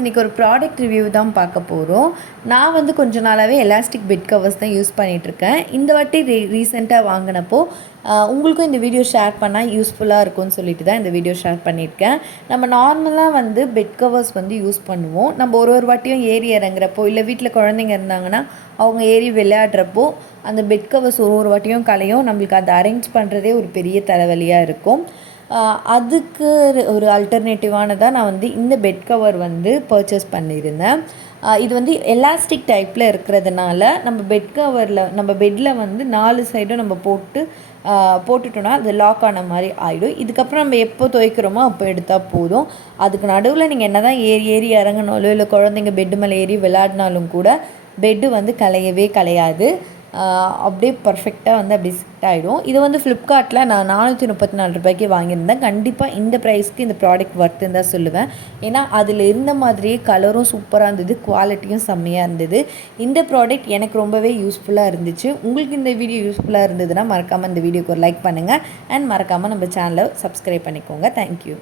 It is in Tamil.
இன்றைக்கி ஒரு ப்ராடக்ட் ரிவ்யூ தான் பார்க்க போகிறோம். நான் வந்து கொஞ்ச நாளாகவே எலாஸ்டிக் பெட் கவர்ஸ் தான் யூஸ் பண்ணிகிட்ருக்கேன். இந்த வாட்டி ரீசெண்டாக வாங்கினப்போ உங்களுக்கும் இந்த வீடியோ ஷேர் பண்ணால் யூஸ்ஃபுல்லாக இருக்கும்னு சொல்லிட்டு தான் இந்த வீடியோ ஷேர் பண்ணியிருக்கேன். நம்ம நார்மலாக வந்து பெட் கவர்ஸ் வந்து யூஸ் பண்ணுவோம். நம்ம ஒரு வாட்டியும் ஏறி இறங்குறப்போ இல்லை வீட்டில் குழந்தைங்க இருந்தாங்கன்னா அவங்க ஏறி விளையாடுறப்போ அந்த பெட் கவர்ஸ் ஒரு வாட்டியும் கலையும். நம்மளுக்கு அதை அரேஞ்ச் பண்ணுறதே ஒரு பெரிய தலைவலியாக இருக்கும். அதுக்கு ஒரு அல்டர்னேட்டிவானதாக நான் வந்து இந்த பெட் கவர் வந்து பர்ச்சேஸ் பண்ணியிருந்தேன். இது வந்து எலாஸ்டிக் டைப்பில் இருக்கிறதுனால நம்ம பெட் கவரில் நம்ம பெட்டில் வந்து 4 சைடும் நம்ம போட்டுட்டோன்னா அது லாக் ஆன மாதிரி ஆகிடும். இதுக்கப்புறம் நம்ம எப்போ துவைக்கிறோமோ அப்போ எடுத்தால் போதும். அதுக்கு நடுவில் நீங்கள் என்ன தான் ஏறி இறங்கினாலும் இல்லை குழந்தைங்க பெட்டு மேலே ஏறி விளையாடினாலும் கூட பெட்டு வந்து கலையவே கலையாது. அப்படியே பர்ஃபெக்டாக வந்து அப்படி செட் ஆகிடும். இது வந்து ஃப்ளிப்கார்ட்டில் நான் 434 ரூபாய்க்கு வாங்கியிருந்தேன். கண்டிப்பாக இந்த ப்ரைஸ்க்கு இந்த ப்ராடக்ட் ஒர்த்துன்னு தான் சொல்லுவேன். ஏன்னா அதில் இருந்த மாதிரியே கலரும் சூப்பராக இருந்தது, குவாலிட்டியும் செம்மையாக இருந்தது. இந்த ப்ராடக்ட் எனக்கு ரொம்பவே யூஸ்ஃபுல்லாக இருந்துச்சு. உங்களுக்கு இந்த வீடியோ யூஸ்ஃபுல்லாக இருந்ததுன்னா மறக்காமல் இந்த வீடியோக்கு ஒரு லைக் பண்ணுங்கள் அண்ட் மறக்காமல் நம்ம சேனலை சப்ஸ்கிரைப் பண்ணிக்கோங்க. தேங்க்யூ.